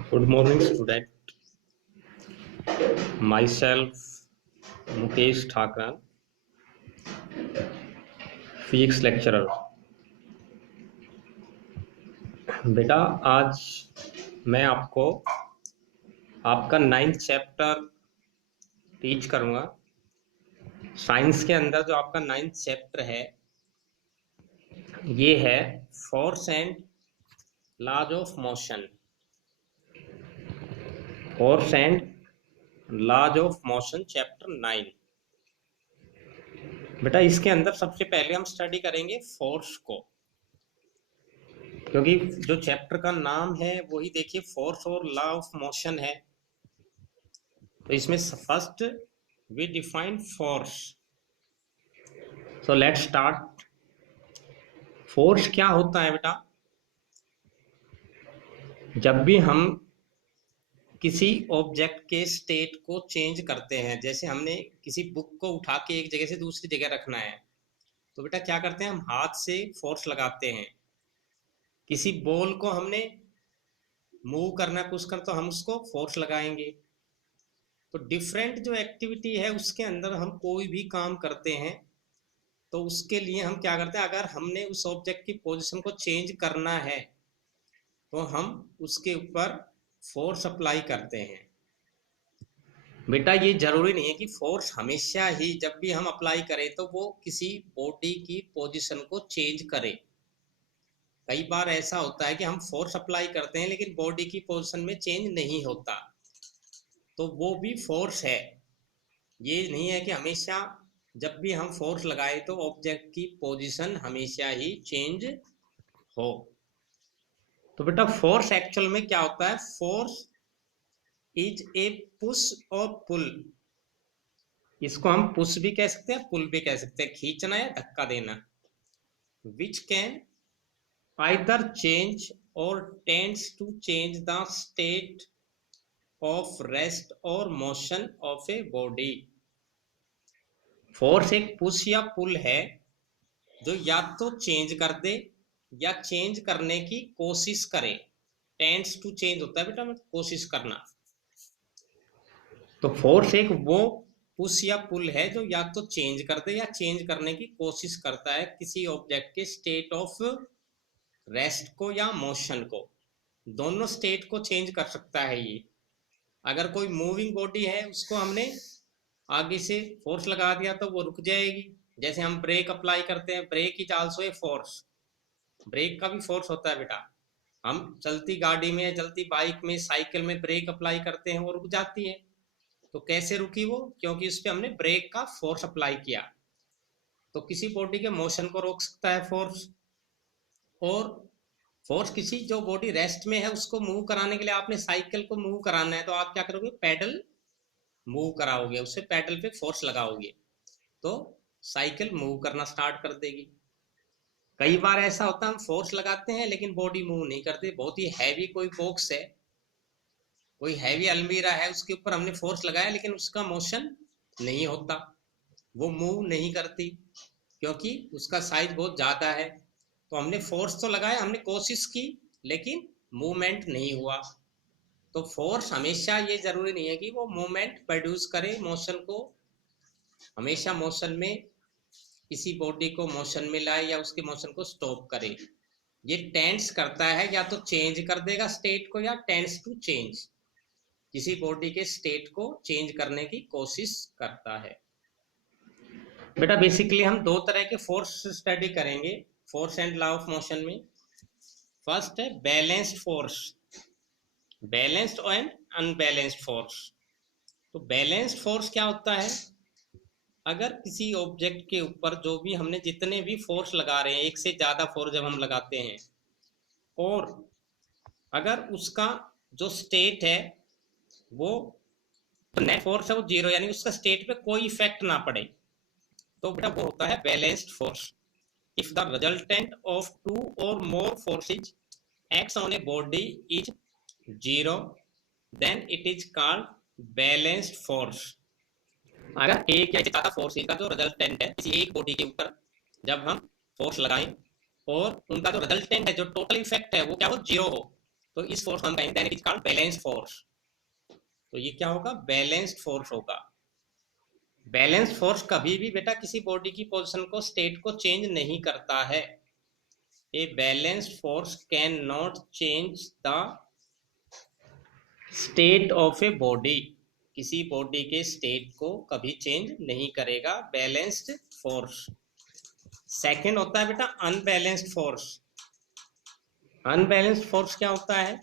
Good morning, student. Myself, Mukesh Thakran, physics lecturer. बेटा, आज मैं आपको आपका 9th चैप्टर टीच करूंगा। साइंस के अंदर जो आपका 9th चैप्टर है ये है force and laws of motion. Force and laws of motion chapter 9। बेटा, इसके अंदर सबसे पहले हम स्टडी करेंगे फोर्स को, क्योंकि जो चैप्टर का नाम है वही देखिए फोर्स और लॉ ऑफ मोशन है। तो इसमें first we define force. So let's start. Force क्या होता है बेटा? जब भी हम किसी ऑब्जेक्ट के स्टेट को चेंज करते हैं, जैसे हमने किसी बुक को उठा के एक जगह से दूसरी जगह रखना है, तो बेटा क्या करते हैं, हम हाथ से फोर्स लगाते हैं। किसी बॉल को हमने मूव करना है, पुश कर, तो हम उसको फोर्स लगाएंगे। तो डिफरेंट जो एक्टिविटी है उसके अंदर हम कोई भी काम करते हैं तो उसके लिए हम क्या करते हैं, अगर हमने उस ऑब्जेक्ट की पोजीशन को चेंज करना है तो हम उसके ऊपर फोर्स अप्लाई करते हैं। बेटा, ये जरूरी नहीं है कि फोर्स हमेशा ही जब भी हम अप्लाई करें तो वो किसी बॉडी की पोजीशन को चेंज करे। कई बार ऐसा होता है कि हम फोर्स अप्लाई करते हैं लेकिन बॉडी की पोजीशन में चेंज नहीं होता, तो वो भी फोर्स है। ये नहीं है कि हमेशा जब भी हम फोर्स लगाए तो ऑब्जेक्ट की पोजीशन हमेशा ही चेंज हो। तो बेटा, फोर्स एक्चुअल में क्या होता है? फोर्स इज ए पुश और पुल। इसको हम पुश भी कह सकते हैं, पुल भी कह सकते हैं, खींचना या धक्का देना। विच कैन आइदर चेंज और tends to change the state of rest और motion of a body. Force एक पुश या पुल है जो या तो चेंज कर दे या चेंज करने की कोशिश करे। टेंड्स टू चेंज होता है बेटा, मतलब कोशिश करना। तो फोर्स एक वो पुश या पुल है जो या तो चेंज कर दे या चेंज करने की कोशिश करता है किसी ऑब्जेक्ट के स्टेट ऑफ रेस्ट को या मोशन को। दोनों स्टेट को चेंज कर सकता है ये। अगर कोई मूविंग बॉडी है उसको हमने आगे से फोर्स लगा दिया तो वो रुक जाएगी। जैसे हम ब्रेक अप्लाई करते हैं, brake is also a force. Brake का भी फोर्स होता है बेटा। हम चलती गाड़ी में, चलती बाइक में, साइकिल में ब्रेक अप्लाई करते हैं, वो रुक जाती है। तो कैसे रुकी वो? क्योंकि उस पर हमने ब्रेक का फोर्स अप्लाई किया। तो किसी बॉडी के मोशन को रोक सकता है फोर्स। और फोर्स किसी जो बॉडी रेस्ट में है उसको मूव कराने के लिए, आपने साइकिल को मूव कराना है तो आप क्या करोगे, पैडल मूव कराओगे, उससे पैडल पे फोर्स लगाओगे तो साइकिल मूव करना स्टार्ट कर देगी। कई बार ऐसा होता है हम फोर्स लगाते हैं लेकिन बॉडी मूव नहीं करती। बहुत ही हैवी कोई बॉक्स है, कोई हैवी अलमीरा है, उसके ऊपर हमने फोर्स लगाया लेकिन उसका मोशन नहीं होता, वो मूव नहीं करती क्योंकि उसका साइज बहुत ज्यादा है। तो हमने फोर्स तो लगाया, हमने कोशिश की, लेकिन मूवमेंट नहीं हुआ। तो फोर्स हमेशा ये जरूरी नहीं है कि वो मूवमेंट प्रोड्यूस करे, मोशन को हमेशा मोशन में, किसी बॉडी को मोशन में लाए या उसके मोशन को स्टॉप करे। ये टेंस करता है, या तो चेंज कर देगा स्टेट को या टेंस टू चेंज, किसी बॉडी के स्टेट को चेंज करने की कोशिश करता है। बेटा, बेसिकली हम दो तरह के फोर्स स्टडी करेंगे force and law of motion में। फर्स्ट है balanced force, balanced and unbalanced force. तो बैलेंस्ड फोर्स क्या होता है? अगर किसी ऑब्जेक्ट के ऊपर जो भी हमने जितने भी फोर्स लगा रहे हैं, एक से ज्यादा फोर्स जब हम लगाते हैं, और अगर उसका जो स्टेट है वो नेट फोर्स है वो जीरो, यानी उसका स्टेट पे कोई इफेक्ट ना पड़े, तो बेटा वो होता है balanced force. If the resultant of two और more forces acts on a body is zero then it is called balanced force. अगर एक या ज्यादा फोर्सेज का जो रिजल्टेंट है किसी एक बॉडी के ऊपर जब हम फोर्स लगाएं और उनका जो रिजल्टेंट है, जो टोटल इफेक्ट है वो क्या हो, जीरो हो, तो इस फोर्स हम कहेंगे it is called balanced force. तो ये क्या होगा, बैलेंस्ड फोर्स होगा। बैलेंस्ड फोर्स कभी भी बेटा किसी बॉडी की पोजीशन को, स्टेट को चेंज नहीं करता है। A balanced force can not change the state of a body, किसी बॉडी के स्टेट को कभी चेंज नहीं करेगा बैलेंस्ड फोर्स। सेकंड होता है बेटा अनबैलेंस्ड फोर्स। अनबैलेंस्ड फोर्स क्या होता है,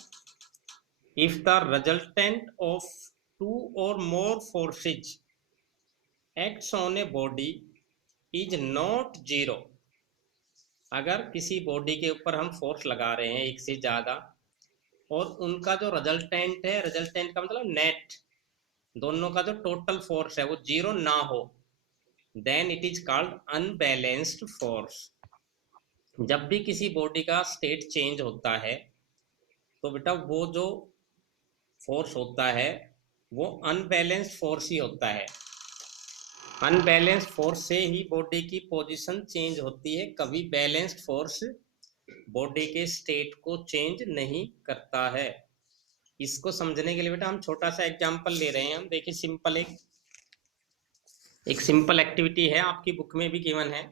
if the resultant of two और more forces acts on a body is not zero. अगर किसी बॉडी के ऊपर हम फोर्स लगा रहे हैं एक से ज्यादा, और उनका जो रिजल्टेंट है, रिजल्टेंट का मतलब नेट, दोनों का जो टोटल फोर्स है वो जीरो ना हो, then it is called unbalanced force. जब भी किसी बॉडी का स्टेट चेंज होता है तो बेटा वो जो फोर्स होता है वो अनबैलेंस्ड फोर्स ही होता है। अनबैलेंस्ड फोर्स से ही बॉडी की पोजीशन चेंज होती है, कभी बैलेंस्ड फोर्स बॉडी के स्टेट को चेंज नहीं करता है। इसको समझने के लिए बेटा हम छोटा सा एग्जांपल ले रहे हैं। हम देखिए सिंपल एक सिंपल एक्टिविटी है, आपकी बुक में भी गिवन है।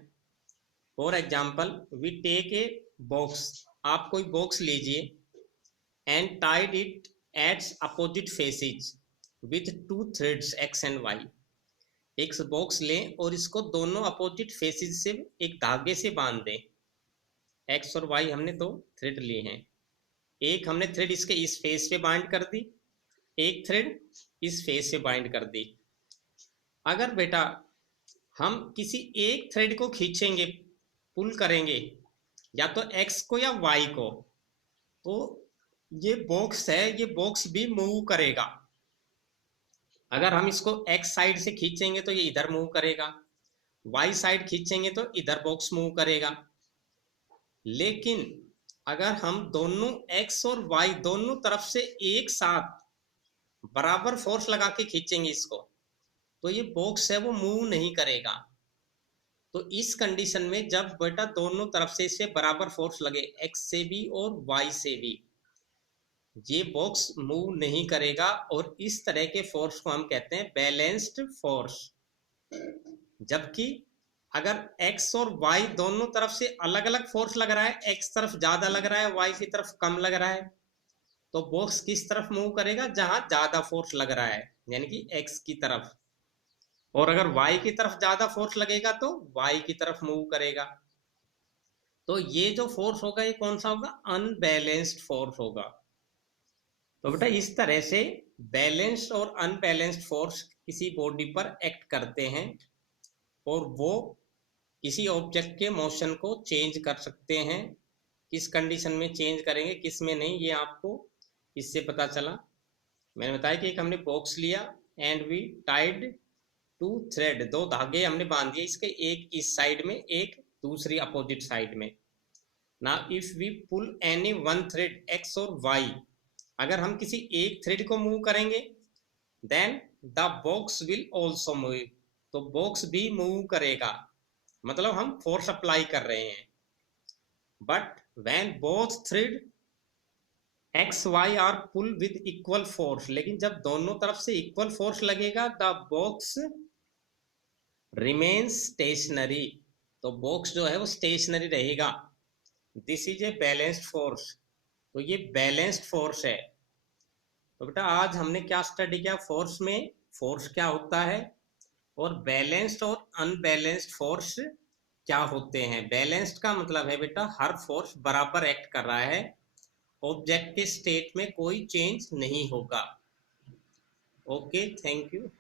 For example we take a box, आप कोई बॉक्स लीजिए and tied it at its opposite faces with two threads X and Y. एक बॉक्स लें और इसको दोनों अपोजिट फेसेज से एक धागे से बांध दें। एक्स और वाई हमने दो थ्रेड लिए हैं, एक हमने थ्रेड इसके इस फेस पे बाइंड कर दी, एक थ्रेड इस फेस पे बाइंड कर दी। अगर बेटा हम किसी एक थ्रेड को खींचेंगे, पुल करेंगे, या तो एक्स को या वाई को, तो ये बॉक्स है, ये बॉक्स भी मूव करेगा। अगर हम इसको एक्स साइड से खींचेंगे तो ये इधर मूव करेगा, वाई साइड खींचेंगे तो इधर बॉक्स मूव करेगा। लेकिन अगर हम दोनों एक्स और वाई दोनों तरफ से एक साथ बराबर फोर्स लगा के खींचेंगे इसको, तो ये बॉक्स है वो मूव नहीं करेगा। तो इस कंडीशन में जब बेटा दोनों तरफ से इसे बराबर फोर्स लगे, एक्स से भी और वाई से भी, ये बॉक्स मूव नहीं करेगा। और इस तरह के फोर्स को हम कहते हैं बैलेंस्ड फोर्स। जबकि अगर x और y दोनों तरफ से अलग अलग फोर्स लग रहा है, x तरफ ज्यादा लग रहा है, y की तरफ कम लग रहा है, तो बॉक्स किस तरफ मूव करेगा, जहां ज्यादा फोर्स लग रहा है, यानी कि x की तरफ। और अगर y की तरफ ज्यादा फोर्स लगेगा तो y की तरफ मूव करेगा। तो ये जो फोर्स होगा ये कौन सा होगा, अनबैलेंस्ड फोर्स होगा। तो बेटा इस तरह से बैलेंस्ड और अनबैलेंस्ड फोर्स किसी बॉडी पर एक्ट करते हैं, और वो किसी ऑब्जेक्ट के मोशन को चेंज कर सकते हैं। किस कंडीशन में चेंज करेंगे, किस में नहीं, ये आपको इससे पता चला। मैंने बताया कि एक हमने बॉक्स लिया and we tied two thread, दो धागे हमने बांध दिए इसके, एक इस साइड में एक दूसरी अपोजिट साइड में। Now if we pull any one thread X और वाई, अगर हम किसी एक थ्रेड को मूव करेंगे then the box will also move, तो बॉक्स भी मूव करेगा, मतलब हम फोर्स अप्लाई कर रहे हैं। But when both thread X Y are pull with equal force, लेकिन जब दोनों तरफ से इक्वल फोर्स लगेगा द बॉक्स रिमेन्स स्टेशनरी, तो बॉक्स जो है वो स्टेशनरी रहेगा। This is a balanced force, तो ये बैलेंस्ड फोर्स है। तो बेटा आज हमने क्या स्टडी किया, फोर्स में फोर्स क्या होता है, और बैलेंस्ड और अनबैलेंस्ड फोर्स क्या होते हैं। बैलेंस्ड का मतलब है बेटा हर फोर्स बराबर एक्ट कर रहा है, ऑब्जेक्ट के स्टेट में कोई चेंज नहीं होगा। Okay, thank you.